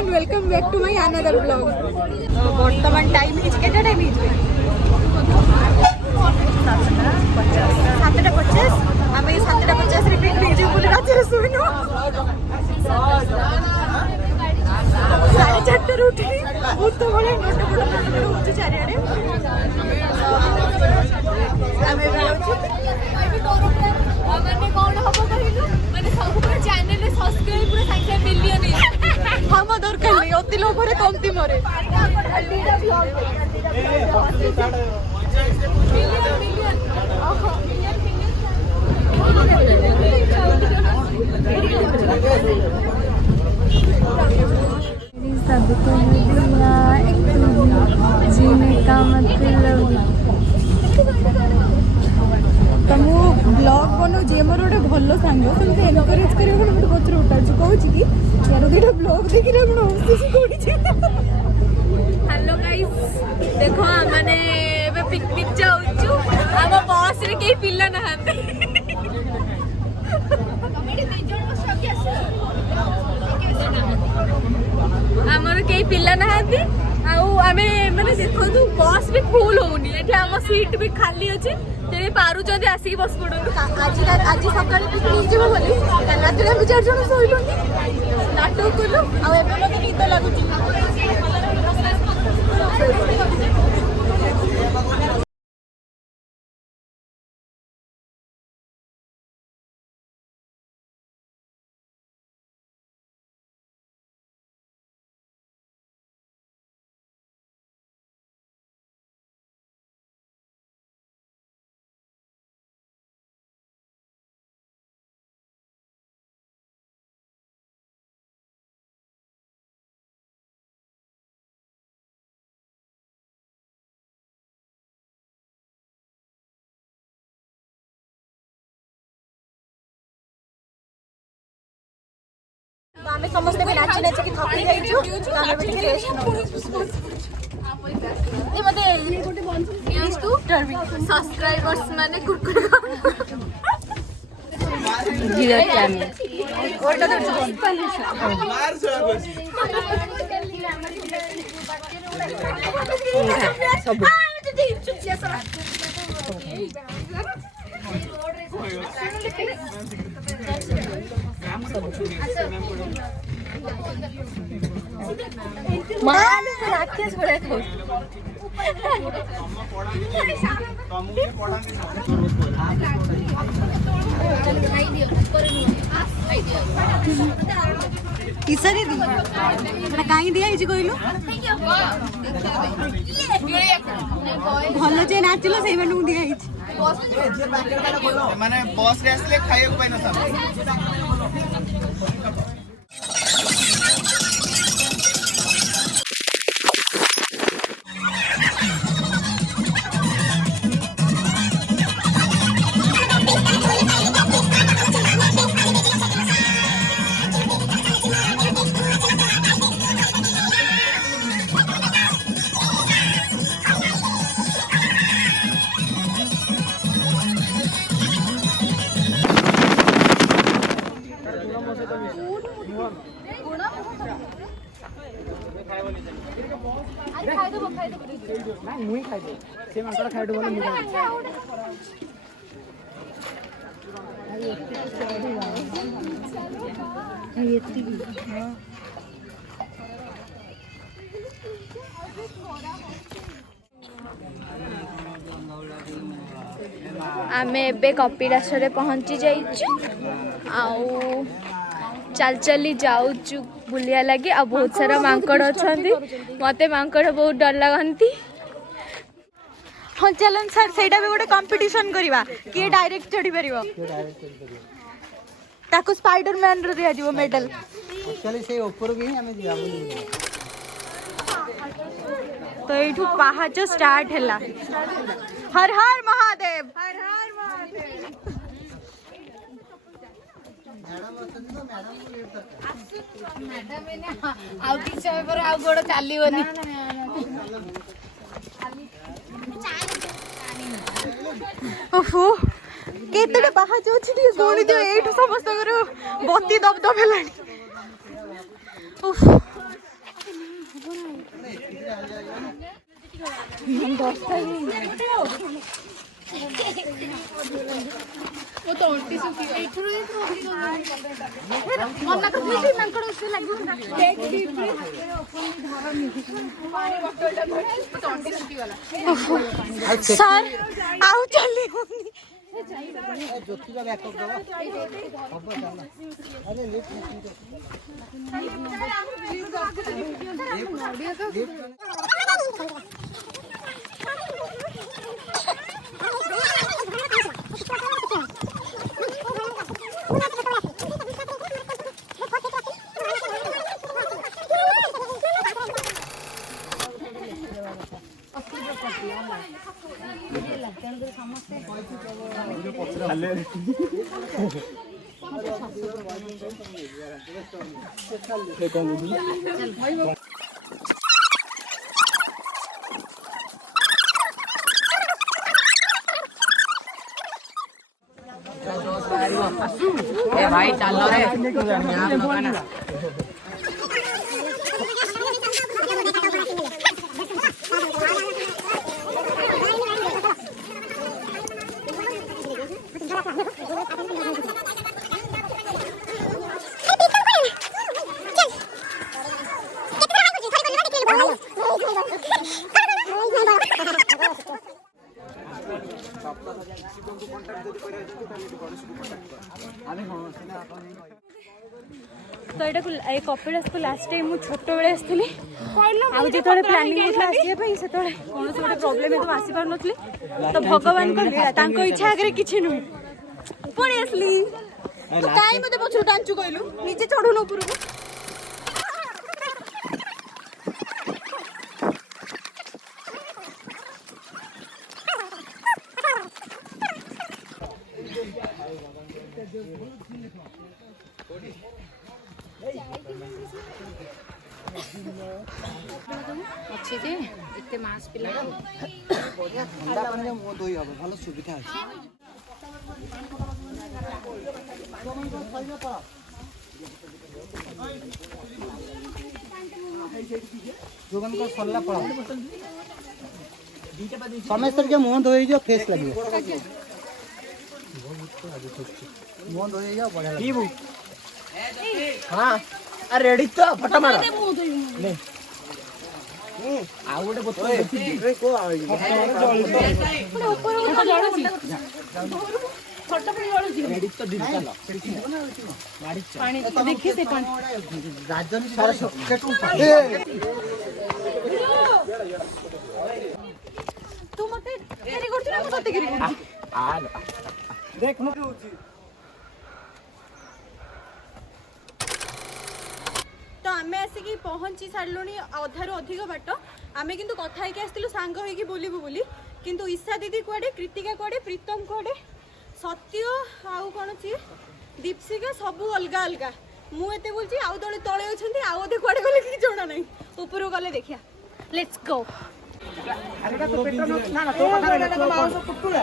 Everyone welcome back to my another blog. वर्तमान time है केटा टाइम है 7:50 आमे 7:50 रे पिकनिक जे बोले रात रे सुनो 4:30 उठी उत बळे नोट बड़ होची चारियाडे आमे बोलछु माने कोन हबो कहिलु माने सब पूरा चैनल रे सब्सक्राइब पूरा संख्या मिलियन हम दरकार नहीं अति लोग रे कमती मरे सबको दुनिया एक जीने का मतलब तुम ब्लॉग बनो जे मोर गोटे भल सांग तुमसे एनकरेज कर मत पचर उठाऊ कौन कि यार दुटा ब्लॉग देखिए हेलो गाइस देखो मैंने पिकनिक जाऊँ आम बस रे कई पिला ना आमर कई पिला ना आमे माने देखो बस भी फुल होनी एठी आम सीट भी खाली अच्छे तेरे पारु जदि आसिक बस पड़ो आज सकाଳେ पिकनिक जीव बोली रात रे हम 4 जण सोइलुनी नाटक कलु आ एबे मते निद लागुची आमे समस्त भी नाची नाची की थकी जाइछु आमे भी ଟିକେ रेस्ट ए मते प्लीज टू टर्बी सब्सक्राइबर्स माने कुरकुरे जीरो चैनल ओटा तो मार सब मान राक्षस बड़े थे किसरी दी मतलब काई दिया इजी कहलु भलो जे नाचलो सेई मानु दिया इजी माने बस रे आसले खाइयो पाइ न सब मुई खाइ दे से मांकड़ खाइ दे बोले आमे एबे कपिलास रे पहुंची जाइछु आउ चल चली जाऊचु बुलिया लगे आ बहुत सारा मांकड़ अछंती मते मांकड़ बहुत डर लगंती हाँ चलन सर सेटा भी गोटे कंपटीशन करवा किए डायरेक्ट चढ़ी परिबो ताको स्पाइडरमैन रे दिया जीवो मेडल एक्चुअली से ऊपर भी हमें दिया बोली तो एठू पहाच स्टार्ट हैला हर हर महादेव हर हर महादेव मैडम मैंने आउ कि समय पर आउ गोड़ चालीबनी ओफो केतडे बाहा जोछि दी गोणी दियो एठू समस्त करो बत्ती दब दब हेलानी उफ वो तो उल्टी सुखी मना करथि तांकर से लागु सर आउ चली ज्योति का बैकअप दो अब चला अरे लिफ्ट भाई चलो रे तो ये कपिलास को लास्ट टाइम मुझे छोट बेले आसती जो प्लानिंग होता आसपा से कौन गोटे प्रोब्लेम है आसी पार नी तो भगवान को इच्छा आगे किसी नुहे पुणी आसली कहीं मत पछू टांचु कहलु निजे चढ़ुन उपरको अच्छे जे इतने मास पिला ठंडा पानी रे मुंह धोई हबो भलो सुविधा अछि जोगन को सल्ला पड़ा समस्त के मुंह धोई जो फेस लगी मुंह धोई जा बढ़िया लगे हां अरे रेडी तो फटा मारो ले आ गोटे बोतल देखि को आइ पुणे ऊपर ऊपर जळुची फटा पनि जळुची रेडी तो डिजिटल गाड़ी पानी देखि से पानी राजन सारा केटू तू मते केरी करछु ना सते केरी आ देख न होची तो आमे आसिकी पहुंची सारलुनी अधारु अधिक बाट आमे किंतु कथा होइके आस्तिलु सांग होइके बोलिबु बोली किंतु ईशा दीदी कुआडे कृतिका कुआडे प्रीतम कुआडे सत्य आउ कोन छी दीपशिका सब अलगा अलगा मु एते बोलची आउ तळे तळे अछंती आउ ओदे कुआडे गले कि जोना नाही ऊपर गले देखिया लेट्स गो अरे तो पेट ना ना तो कथा रे तो माउस पुटुला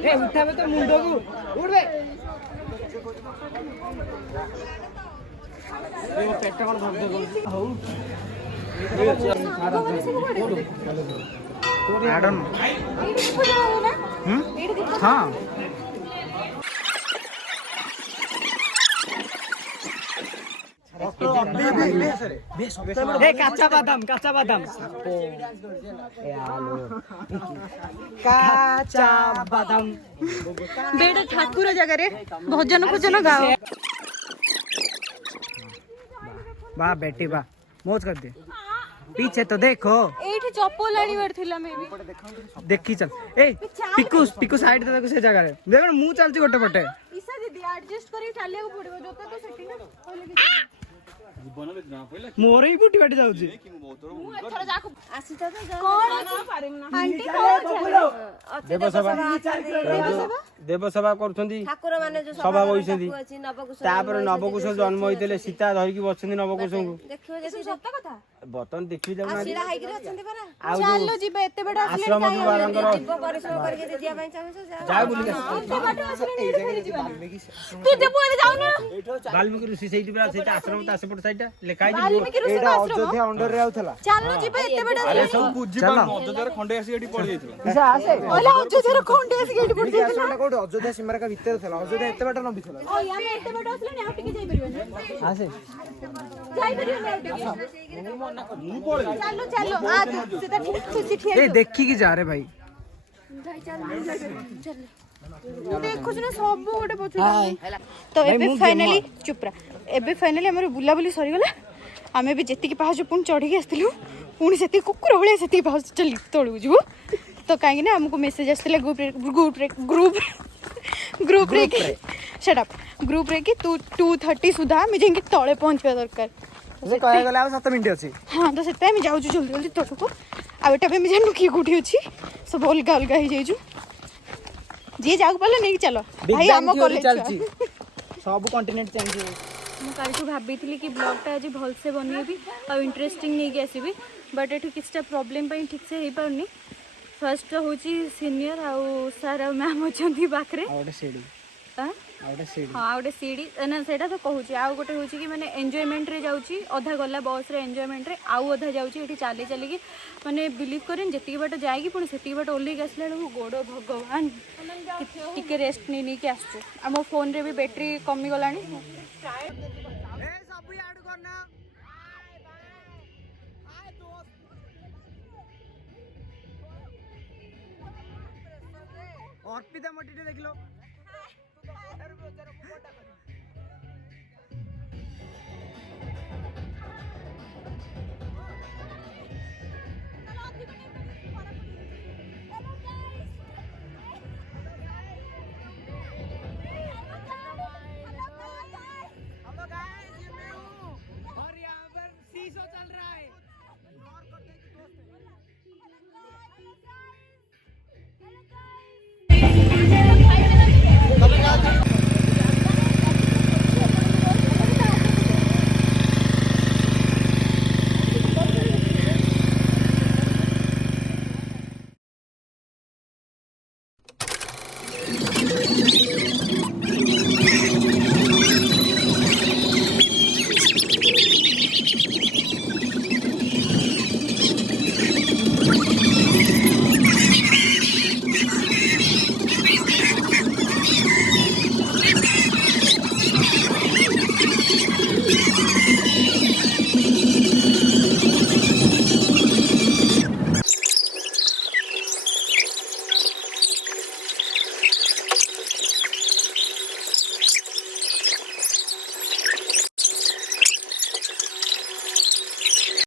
ए उठाबे तो मुंडो को उठ बे ए वो पेट कोन धर दे हौ आई डोंट नो हां काचा बादाम काचा बादाम बेटा ठाकुर जगह रे भजन भजन गाओ वाह बेटी वाह मौज कर दे पीछे तो देखो एठी चप्पल आनीवर थिला मे भी देखी चल ए पिकू साइड दे से जगह रे देख मु चलची गोटे पटे ईशा दीदी एडजस्ट करी चलिया को पड़िबो जोते तो सेटिंग कहले कि मोर ही फुटी फाटी जाଉଛି देवसभा କରୁଛନ୍ତି ସଭା ବଇଛନ୍ତି ତାପରେ ନବକୁଶ ଜନ୍ମ ହେଇଥିଲେ ସୀତା ଧରିକି ବସିଛନ୍ତି ନବକୁଶଙ୍କୁ ବର୍ତ୍ତମାନ ଦେଖି ଯାଉନାହାନ୍ତି ଆଉ ଆଶ୍ରମ ବାବାଙ୍କର ଯାଉ ବୁଲିକି ବାଲ୍ମୀକି ଋଷି ସେଇଠି ପୁରା ସେଇଟା ଆଶ୍ରମ ତା ସେପଟ ସାଇଡଟା ଲେଖା ହେଇଛି ଏଇଟା ଅଯୋଧ୍ୟା ଅଣ୍ଡରରେ ଆଉଥିଲା ଆରେ ସବୁ ବୁଝି ପାରୁନ ଅଯୋଧ୍ୟାର ଖଣ୍ଡେ ଆସି ଏଠି ପଡି ଯାଇଥିଲା ଆଶ୍ରମଟା କୋଉଠି ଅଯୋଧ୍ୟା ସୀମାରେଖା ଭିତରେ ଥିଲା ଅଯୋଧ୍ୟା ଏତେ ବାଟ ନବିଥିଲା ଆସେ ଏ ଦେଖିକି ଯା ରେ ଭାଇ तो एबे फाइनली चुपरा एबे फाइनली हमर बुलाबुली सरीगला आमे भी जेतिक पाहाच पुणी चढ़ी आसलु पुणी से कुकुर भाई से पाहाच चल तलू जीव तो कहीं ना हमको मेसेज आसला ग्रुप रे शट अप ग्रुप रे कि तू 2:30 सुधा आम जाइए तले पहुँचवा दरकार କହିବାକୁ ଗଲେ ଆଉ 7 ମିନିଟ୍ ଅଛି हाँ तो से जाऊँ जल्दी जल्दी तलू आटा भी जानू किए कौटी अच्छी सब अलग अलग हो जाइजु जी जाऊ पाले नहीं चल भाई आम कॉलेज ଚାଲିଛି ସବୁ କଣ୍ଟିନେଣ୍ଟ ଚେଞ୍ଜ ମୁଁ କାଲିଠୁ ଭାବିଥିଲି କି ବ୍ଲଗ୍ଟା ଆଜି ଭଲସେ ବନେଇବି ଆଉ ଇଣ୍ଟରେଷ୍ଟିଂ ନେଇକି ଆସିବି ବଟ୍ ଏଠି କିଛିଟା ପ୍ରୋବ୍ଲେମ୍ ପାଇଁ ଠିକ୍ସେ ହେଇପାରୁନି ଫାର୍ଷ୍ଟ ହେଉଛି ସିନିୟର ଆଉ ସାର୍ ଆଉ ମ୍ୟାମ୍ ଅଛନ୍ତି ପାଖରେ ଆଉ ଗୋଟେ ସିଡି ହଁ ଆଉ ଗୋଟେ ସିଡ଼ି ନା ସେଇଟା ତ କହୁଛି ଆଉ ଗୋଟେ ହେଉଛି କି ମାନେ ଏନ୍ଜୟମେଣ୍ଟରେ ଯାଉଛି ଅଧା ଗଲା ବସ୍ରେ ଏନ୍ଜୟମେଣ୍ଟରେ ଆଉ ଅଧା ଯାଉଛି ଏଠି ଚାଲି ଚାଲିକି ମାନେ ବିଲିଭ୍ କରେନି ଯେତିକି ବାଟ ଯାଇକି ପୁଣି ସେତିକି ବାଟ ଓହ୍ଲେଇକି ଆସିଲା ବେଳକୁ ଗୋଡ଼ ଭଗବାନ ଟିକେ ରେଷ୍ଟ ନେଇକି ଆସୁଛୁ ଆମ ଫୋନ୍ରେ ବି ବ୍ୟାଟେରୀ କମିଗଲାଣି अर्पिता मोटी देखिलो